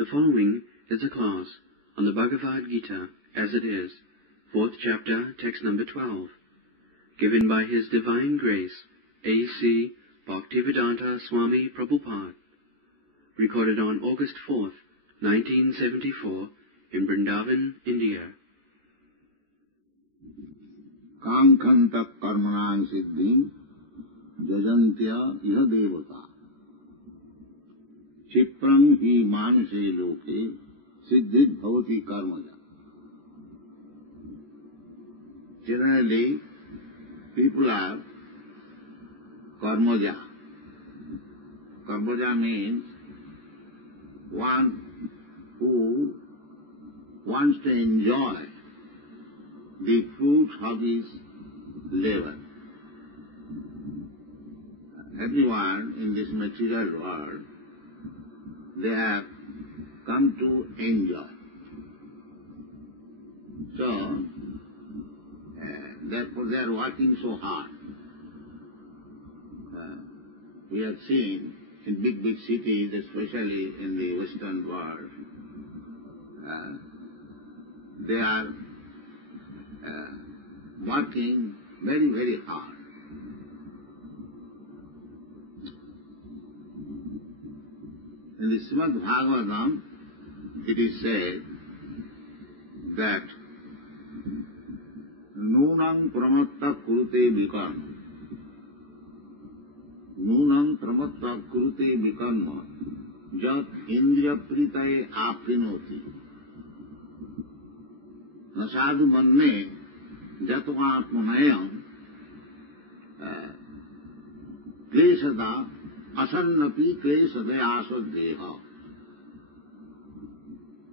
The following is a class on the Bhagavad Gita as it is, 4th chapter, text number 12, given by His Divine Grace, A.C. Bhaktivedanta Swami Prabhupada, recorded on August 4th, 1974, in Vrindavan, India. Kankanta karmanang siddhim jajantya iha devata Chiprang hi manuse loke siddhit bhavati karmaja. Generally, people are karmaja. Karmaja means one who wants to enjoy the fruits of his labor. Everyone in this material world, they have come to enjoy. So, therefore they are working so hard. We have seen in big cities, especially in the Western world, they are working very hard. In the Srimad Bhagavatam, it is said that Nunam pramatta kurute vikarma. Nunam pramatta kurute vikarma jat indriya pritaye aprinoti. Nasadu manne jatvatmanayam klesada asannapi klesadaya aswaddeha.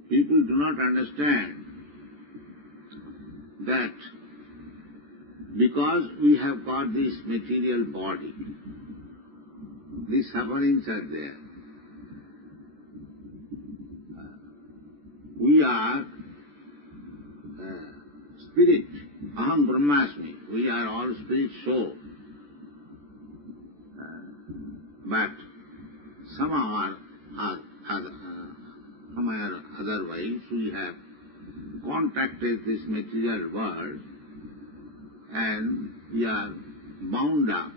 People do not understand that because we have got this material body, these sufferings are there. We are spirit, aham brahmasmi, we are all spirit soul. But somehow or otherwise we have contacted this material world and we are bound up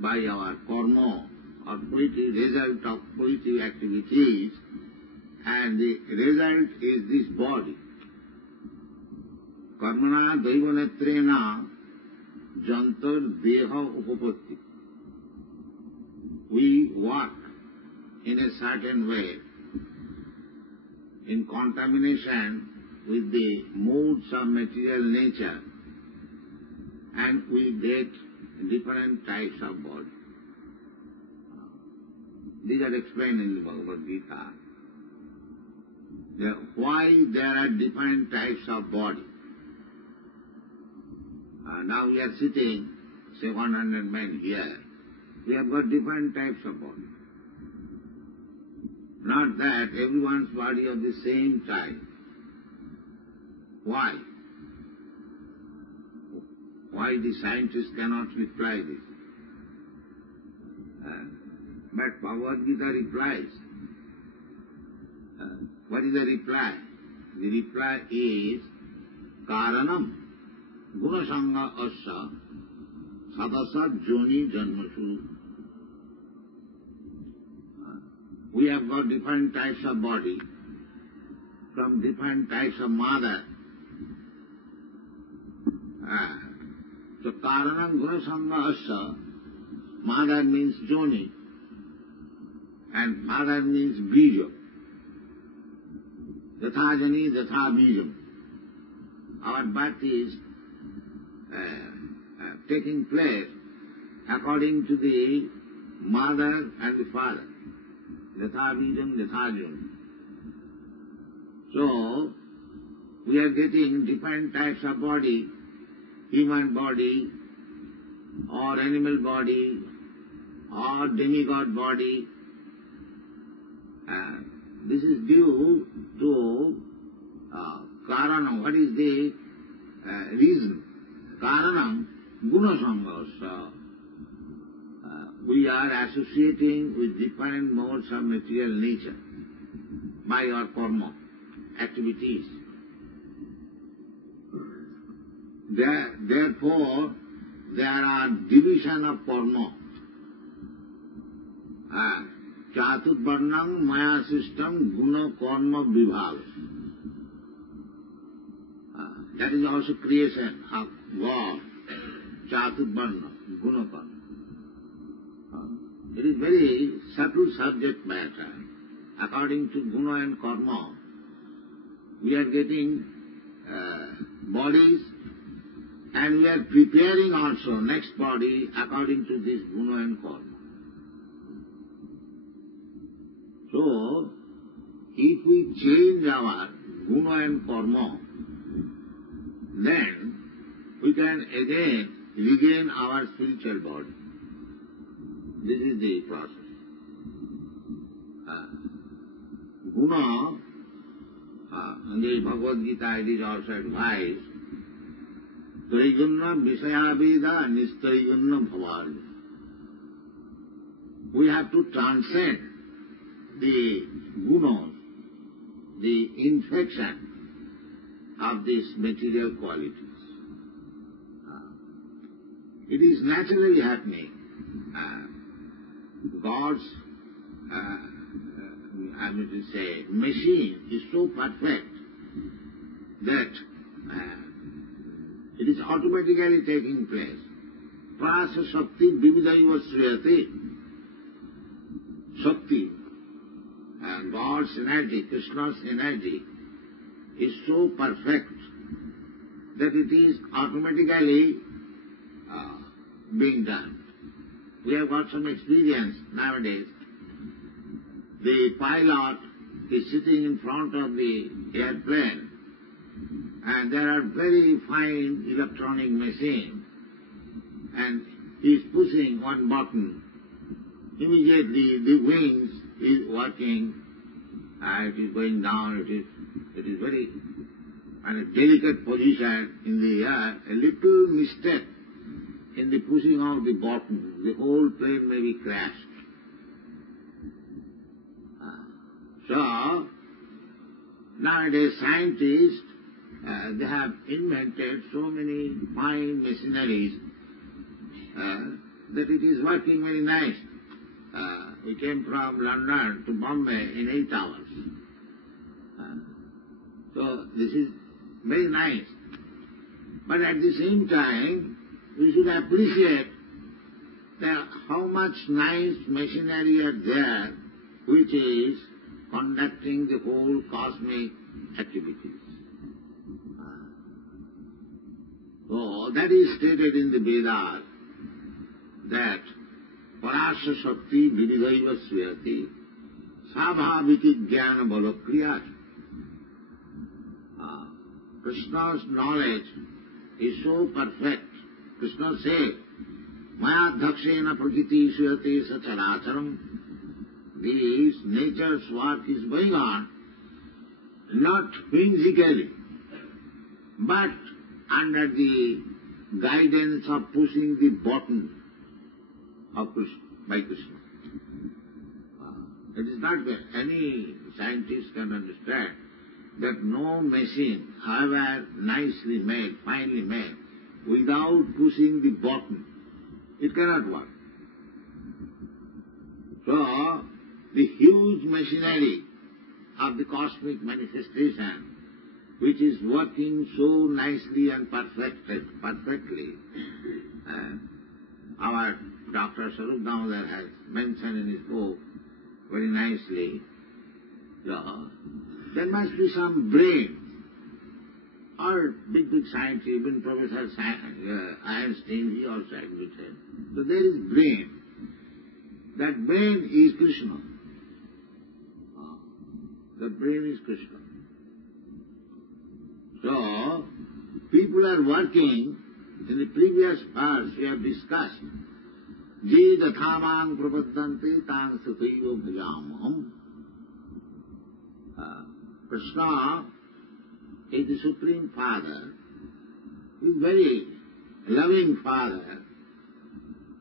by our karma or result of positive activities, and the result is this body. Karmana daivanetrena jantar deha upapatti. We work in a certain way, in contamination with the modes of material nature, and we get different types of body. These are explained in the Bhagavad Gita. Why there are different types of body. Now we are sitting, say 100 men here. We have got different types of body. Not that everyone's body of the same type. Why? Why the scientists cannot reply this? But Bhagavad Gita replies. What is the reply? The reply is Karanam Gunasanga Asya Sadasat Joni Janmasu. We have got different types of body from different types of mother. So Karanam Gunasanga Asya, mother means Joni and father means Bija. Yatha Jani, Yatha Bijam. Our birth is taking place according to the mother and the father. Yatha Bijam, Yatha Jani. So, we are getting different types of body, human body, or animal body, or demigod body. This is due to Karanam. What is the reason? Karanam Gunasanga. We are associating with different modes of material nature. by your karma activities. Therefore, there are division of karma. Chaturvarnam maya system guna karma vibhaga. That is also creation of God. Chaturvarnam guna karma. It is very subtle subject matter. According to guna and karma, we are getting bodies, and we are preparing also next body according to this guna and karma. So, if we change our guna and karma, then we can again regain our spiritual body. This is the process. Guna, in the Bhagavad Gītā it is also advised, Traigunna Visayaveda Nistraigunna Bhavari. We have to transcend the gunas, the infection of these material qualities. It is naturally happening. God's, I mean to say, machine is so perfect that it is automatically taking place. Prasa Shakti Vividaiva Sriyate. Shakti, God's energy, Krishna's energy, is so perfect that it is automatically being done. We have got some experience nowadays. The pilot is sitting in front of the airplane, and there are very fine electronic machines, and he is pushing one button. Immediately the wings is working, it is going down, it is very delicate position in the air. A little mistake in the pushing of the button, the whole plane may be crashed. So, nowadays scientists, they have invented so many fine machineries that it is working very nice. We came from London to Bombay in 8 hours. So this is very nice. But at the same time, we should appreciate that how much nice machinery are there which is conducting the whole cosmic activities. So that is stated in the Vedas that Parasya Shakti Vividaiva Sriyati Sabhaviti Jnana Balakriyat. Krishna's knowledge is so perfect. Krishna said, Maya Dhakshena Prakriti Sriyate Sacharacharam. This nature's work is going on, not whimsically, but under the guidance of pushing the button of Krishna, by Krishna. It is not that any scientist can understand that no machine, however nicely made, finely made, without pushing the button, it cannot work. So, the huge machinery of the cosmic manifestation, which is working so nicely and perfectly, our Dr. Sarup Damodar has mentioned in his book very nicely, there must be some brain, or big scientists, even Professor Einstein, he also admitted. So there is brain. That brain is Krishna. That brain is Krishna. So, people are working, in the previous verse we have discussed, Je dathamang prapaddante tang sataiva bhajamaham. Krishna is the Supreme Father. He is very loving Father.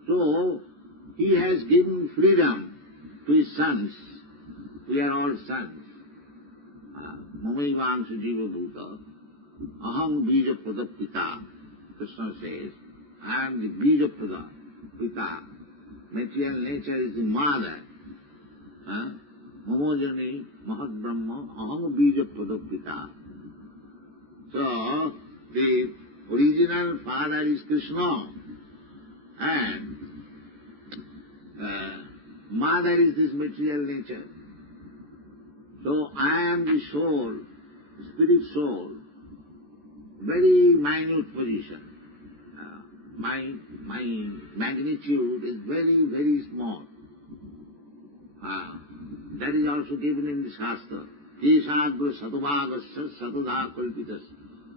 So, He has given freedom to His sons. We are all sons. Mamaivangshu jiva bhuta, aham bija pada pita. Krishna says, I am the bija pada, pita. Material nature is the mother. Mamojani mahat brahma, aham bija pada pita. So, the original father is Krishna, and mother is this material nature. So I am the soul, spirit soul, very minute position. My magnitude is very, very small. That is also given in the Shastra. Esadra sadubhagasya sadudha kalpitas.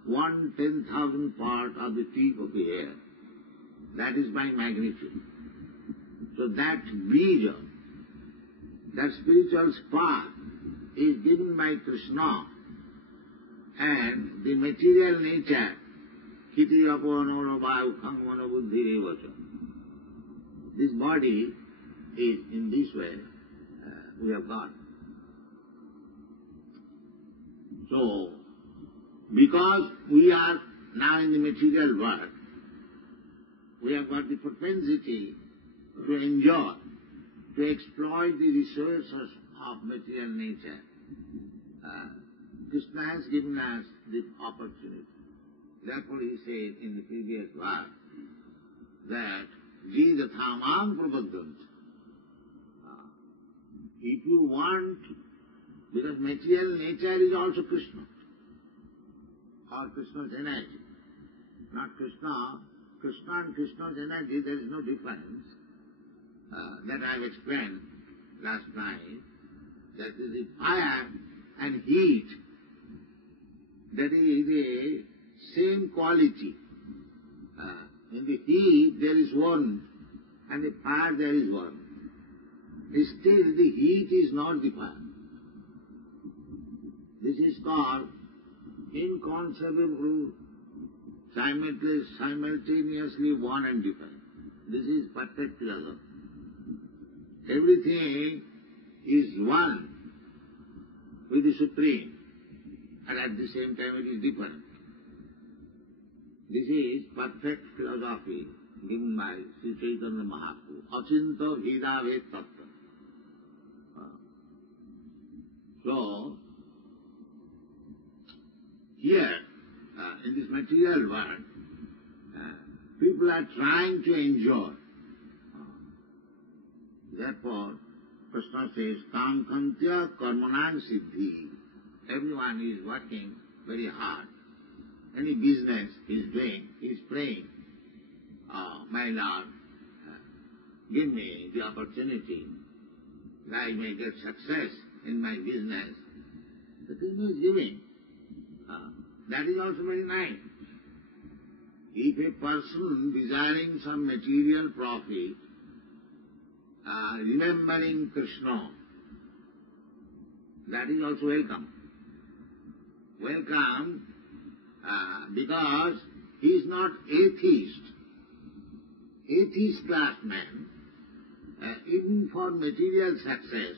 1/10,000 part of the tip of the hair. That is my magnitude. So that bija, that spiritual spark, is given by Krishna, and the material nature, kiti apanoro vayu khangmana buddhi revacha. This body is in this way we have got. So, because we are now in the material world, we have got the propensity to enjoy, to exploit the resources of material nature. Krishna has given us the opportunity. Therefore he said in the previous verse that Gita thamam prabhaddant. If you want, because material nature is also Krishna, or Krishna's energy. Not Krishna. Krishna and Krishna's energy, there is no difference. That I have explained last night. That is the fire and heat. That is the same quality. In the heat there is warmth, and the fire there is warmth. Still the heat is not the fire. This is called inconceivable, simultaneously one and different. This is perfect philosophy. Everything is one with the Supreme, and at the same time it is different. This is perfect philosophy given by Sri Chaitanya Mahaprabhu. Achinta Bhedabhed Tattva. So, here, in this material world, people are trying to enjoy. Therefore, Krishna says, Kankantya karmanang siddhi. Everyone is working very hard. Any business he is doing, he is praying, my Lord, give me the opportunity that I may get success in my business. The Krishna is giving. That is also very nice. If a person desiring some material profit, remembering Krishna, that is also welcome. Welcome because he is not atheist. Atheist class men, even for material success,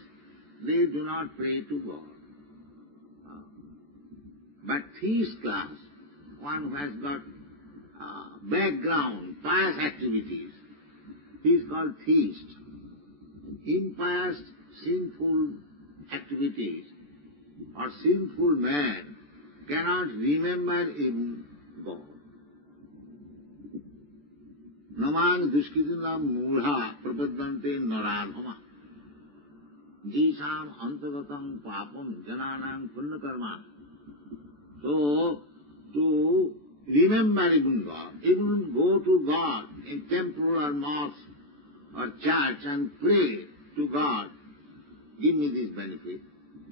they do not pray to God. But theist class, one who has got background, pious activities, he is called theist. Impious, sinful activities or sinful man cannot remember even God. Namang dushkitinam mudha prapaddante naradhama jisham antagatam papam jananam punna karma. So, to remember even God, even go to God in temple or mosque or church and pray to God, give me this benefit.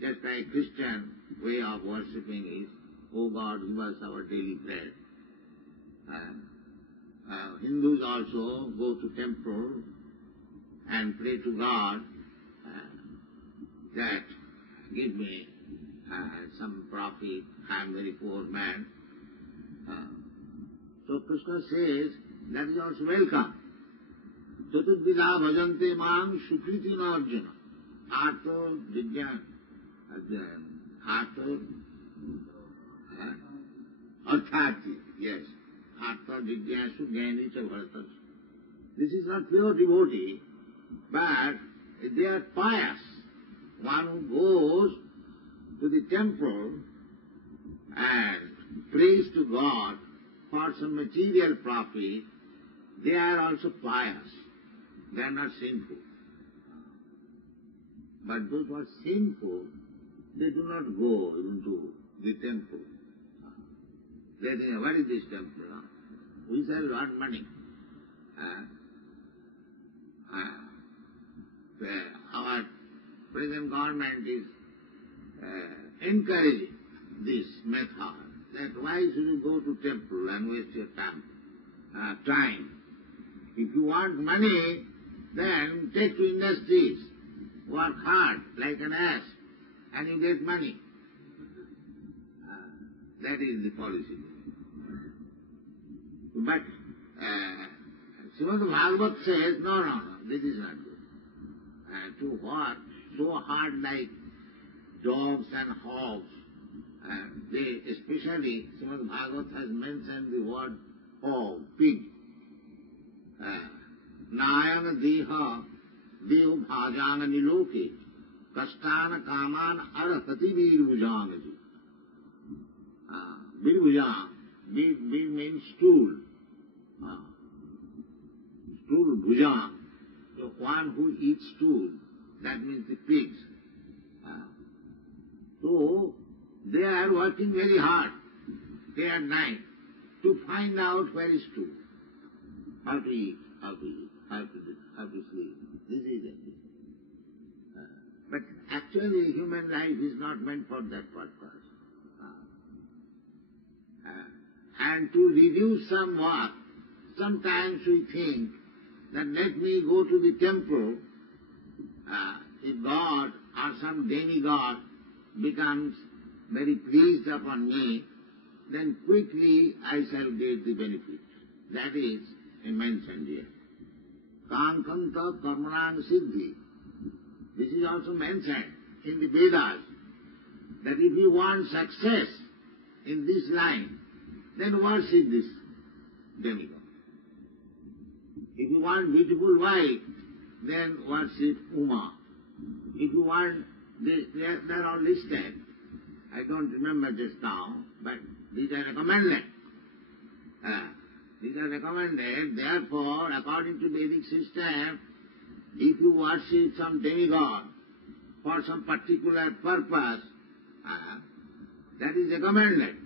Just like Christian way of worshipping is, oh God, give us our daily bread. Hindus also go to temple and pray to God that give me some profit, I am very poor man. So Krishna says that is also welcome. Chaturdvidha bhajante mang sukritina arjuna. Artha, Vijnana, Artha, Arthati, yes. Artha Jigyasu Jnani Cha Bharatas. This is not pure devotee, but they are pious. One who goes to the temple and prays to God for some material profit, they are also pious. They are not sinful. But those who are sinful, they do not go even to the temple. They think, what is this temple? We shall want money. Our present government is encouraging this method, that why should you go to temple and waste your time? If you want money, then take to industries, work hard like an ass, and you get money. That is the policy. But Srimad Bhagavad says, no, this is not good. To work so hard like dogs and hogs, they especially, Srimad Bhagavad has mentioned the word hog, pig. Nayana deha dev bhajana niloke kastana kaman arhati virvujanaji. Virvujana, vir means stool. Stool, bhujan. So one who eats stool, that means the pigs. So they are working very hard, day and night, to find out where is stool, how to eat, how to sleep. This is it. But actually human life is not meant for that purpose. And to reduce some work, sometimes we think that let me go to the temple, if God or some demigod becomes very pleased upon me, then quickly I shall get the benefit. That is mentioned here. Kankanta karmanang siddhi. This is also mentioned in the Vedas, that if you want success in this line, then worship this demigod. If you want beautiful wife, then worship Uma. If you want, they are all listed. I don't remember just now, but these are recommended. These are recommended. Therefore, according to Vedic system, if you worship some demigod for some particular purpose, that is recommended.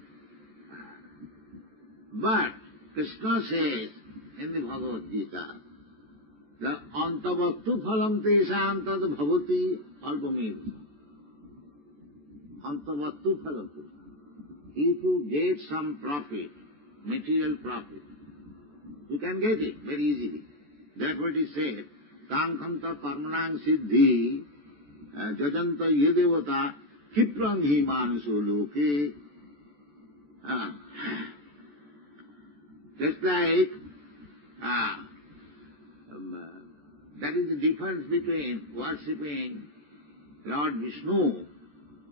But Krishna says in the Bhagavad Gita, the antavattu phalam tesam tad bhavati albamir. Antavattu phalam. If you get some profit, material profit, you can get it very easily. Therefore it is said, kankanta karmanang siddhi jajanta yedevata kiprang hi manaso loke. Just like that is the difference between worshipping Lord Vishnu,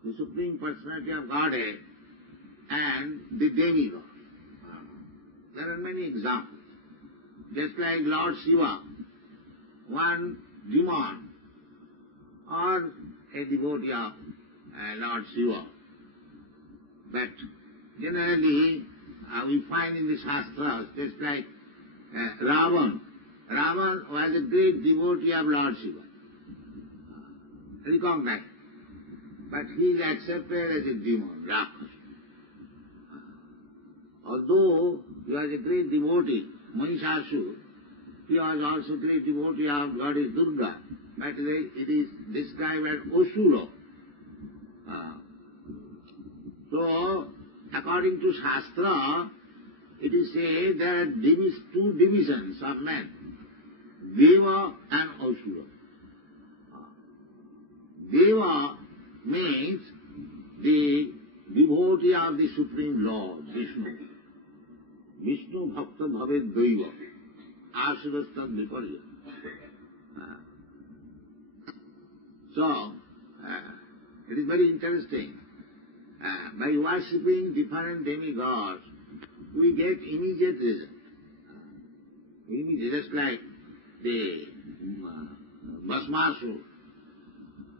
the Supreme Personality of Godhead, and the demigod. There are many examples. Just like Lord Shiva, one demon or a devotee of Lord Shiva. But generally we find in the Shastras, just like Ravan. Ravan was a great devotee of Lord Shiva, recognized. But he is accepted as a demon, Raksha. Although he was a great devotee, Mahishasura, he was also a great devotee of Goddess Durga, but it is described as Asura. So, according to Shastra, it is said there are two divisions of men, Deva and Asura. Deva means the devotee of the Supreme Lord, Vishnu. Vishnu Bhakta Bhaved Deva, Asurastad Viparya. So, it is very interesting By worshipping different demigods, we get immediate result. Just like the Bhasmasura.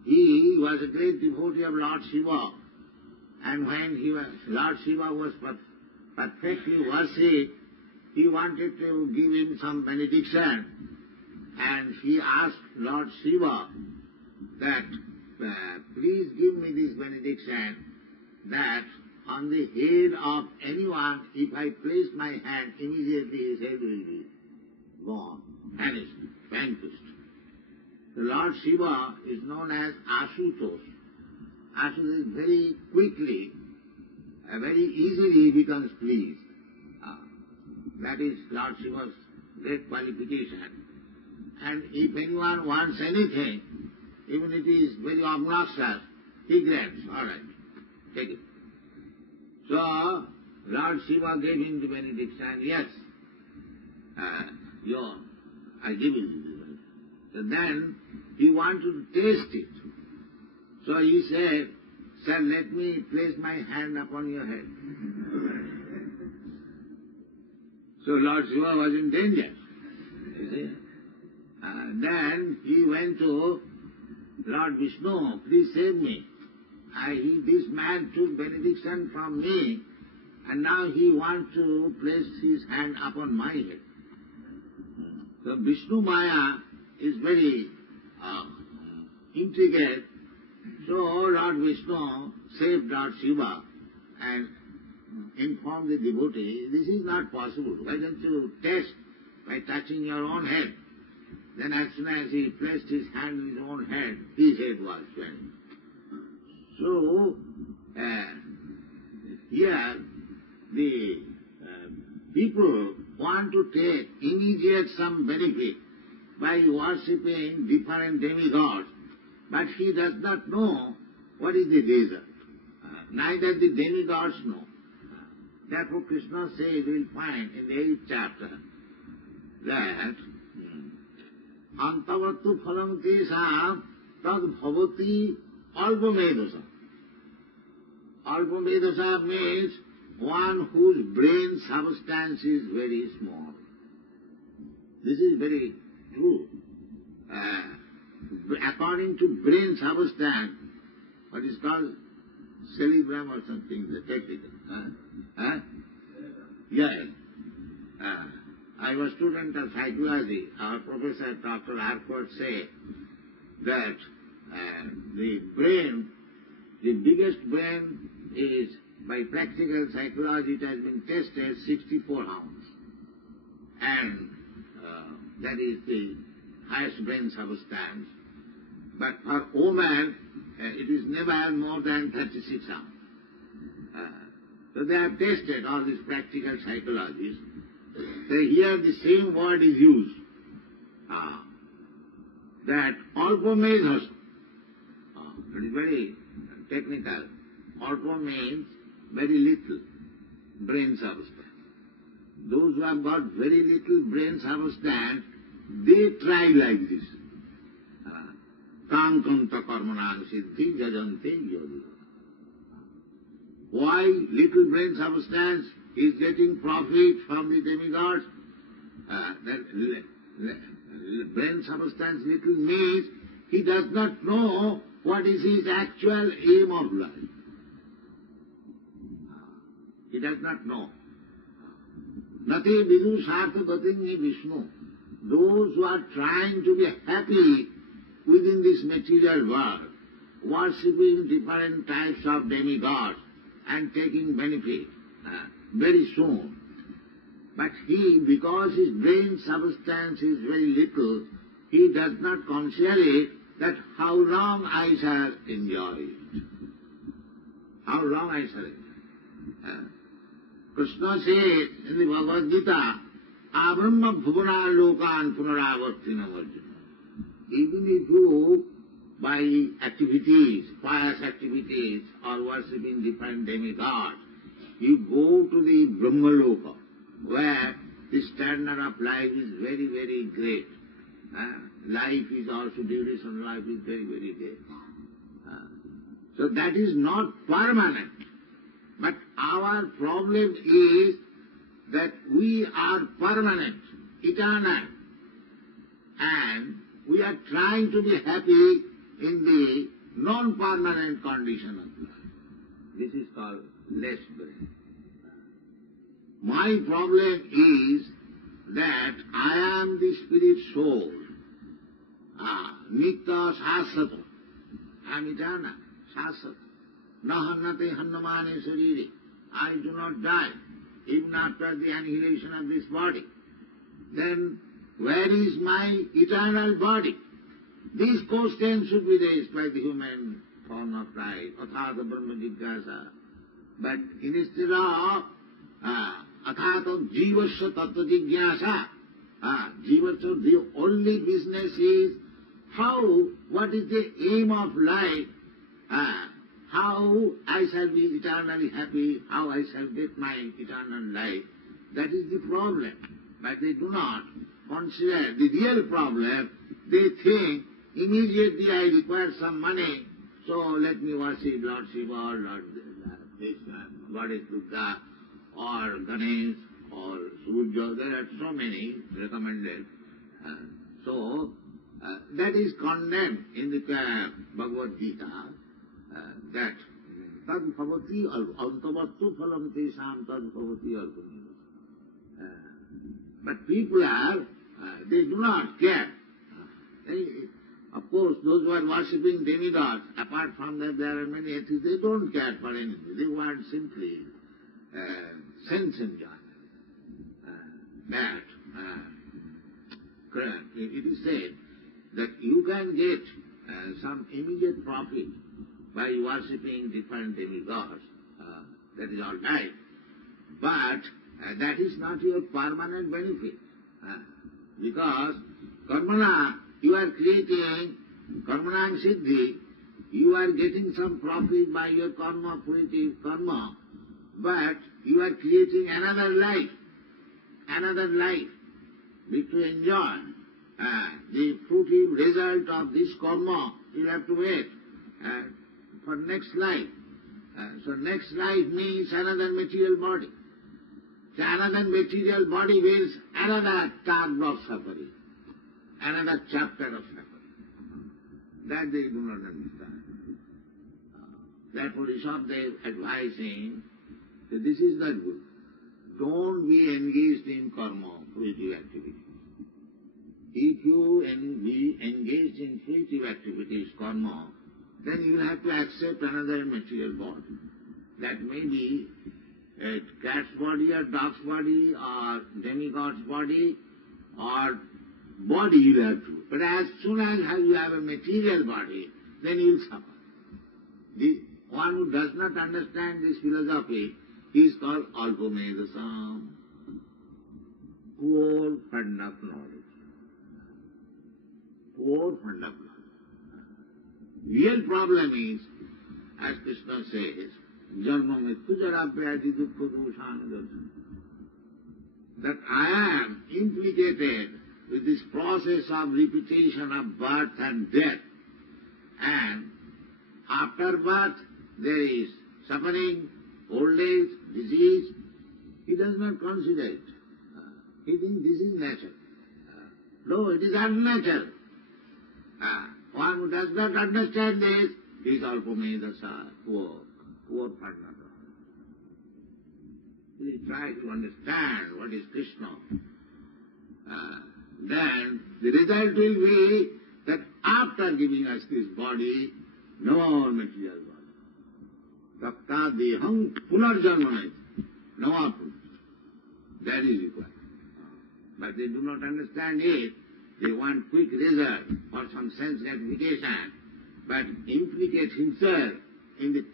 He was a great devotee of Lord Shiva, and when Lord Shiva was perfectly worshipped, he wanted to give him some benediction, and he asked Lord Shiva that, please give me this benediction, that on the head of anyone, if I place my hand, immediately his head will be gone, vanished, vanquished. The Lord Shiva is known as Asutosh. Asutosh is very quickly, very easily becomes pleased. That is Lord Shiva's great qualification. And if anyone wants anything, even if it is very obnoxious, he grants. All right, take it. So, Lord Shiva gave him the benediction. Yes, I give you. So then he wanted to taste it. So he said, sir, let me place my hand upon your head. So Lord Shiva was in danger. You see? Then he went to Lord Vishnu, please save me. This man took benediction from me, and now he wants to place his hand upon my head. So Vishnu Maya is very intricate. So Lord Vishnu saved Lord Shiva and informed the devotee, this is not possible. Why don't you test by touching your own head? Then as soon as he placed his hand on his own head, his head was vanished. So, here the people want to take immediate some benefit by worshipping different demigods, but he does not know what is the result. Neither the demigods know. Therefore Krishna says, we'll find in the 8th chapter, that Antavattu phalam tesam tad bhavati alpamedasa. Alpamedasa means one whose brain substance is very small. This is very true. According to brain substance, what is called cerebrum or something, the technical. Yes. I was a student of psychology. Our professor, Dr. Harcourt, said that the brain, the biggest brain is, by practical psychology, it has been tested 64 ounces. And that is the highest brain substance. But for woman, it is never more than 36 ounces. So they have tested all these practical psychologists. So here the same word is used. That alpo means, it is very technical. Alpo means very little brain substance. Those who have got very little brain substance, they try like this. Kankanta karmanang siddhi jajante yodi. Why little brain substance is getting profit from the demigods? Brain substance little means he does not know what is his actual aim of life. He does not know. Nati vidu sartha gatingi Vishnu. Those who are trying to be happy within this material world, worshipping different types of demigods and taking benefit very soon. But he, because his brain substance is very little, he does not consider that how long I shall enjoy it. How long I shall enjoy it. Krishna says in the Bhagavad Gita, Abrahma bhuvana lokan punaravartina varjuna. Even if you, by activities, pious activities, or worshipping different demigods, you go to the Brahmaloka, where the standard of life is very, very great. Life is also, duration of life is very, very great. So that is not permanent. our problem is that we are permanent, eternal, and we are trying to be happy in the non-permanent condition of life. This is called less brain. My problem is that I am the spirit soul. Nitya Shasata. I am eternal, Shasata. Nahannate hannamane sarire. I do not die, even after the annihilation of this body. Then where is my eternal body? These questions should be raised by the human form of life, athata brahma jigyasa. But instead of athata jivasya tattva jigyasa, jivasya, the only business is what is the aim of life, how I shall be eternally happy, how I shall get my eternal life. That is the problem. But they do not consider the real problem. They think, immediately I require some money, so let me worship Lord Shiva or Lord Goddess Durga or Ganesh or Surya. There are so many recommended. So that is condemned in the Bhagavad Gita, that tad bhavati antavattu phalam tesam tad bhavati arjuna. But people are, they do not care. Of course, those who are worshipping demigods, apart from that there are many atheists, they don't care for anything. They want simply sense enjoyment. It is said that you can get some immediate profit by worshipping different demigods. That is all right. But that is not your permanent benefit. Because karmana, you are creating karmanang siddhi, you are getting some profit by your karma, fruitive karma, but you are creating another life to enjoy. The fruitive result of this karma, you have to wait for next life. So next life means another material body. So another material body means another type of suffering, another chapter of suffering. That they do not understand. Therefore, Rishabdev advising that this is not good. Don't be engaged in karma, fruitive activities. If you be engaged in fruitive activities, karma, then you will have to accept another material body. That may be a cat's body or dog's body or demigod's body or body you have to. But as soon as you have a material body, then you will suffer. The one who does not understand this philosophy is called alpamedasam, poor fund of knowledge. Poor fund of knowledge. Real problem is, as Krishna says, Janma Mrityu Jara Vyadi Dukkha Doshana, that I am implicated with this process of repetition of birth and death. And after birth, there is suffering, old age, disease. He does not consider it. He thinks this is nature. No, it is unnatural. One who does not understand this is alpamedasa, poor partner. We try to understand what is Krishna. Then the result will be that after giving us this body, no more material body. Takta deham punarjanmanait. No more. That is required. But they do not understand it. They want quick result or some sense gratification, but implicate himself in the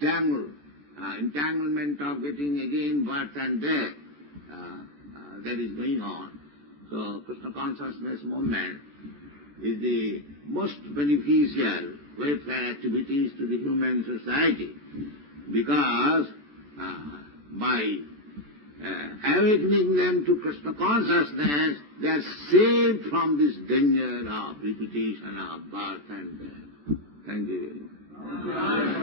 entanglement of getting again birth and death that is going on. So Krishna consciousness movement is the most beneficial welfare activities to the human society, because by awakening them to Krishna consciousness, they are saved from this danger of repetition of birth and death. Thank you very much.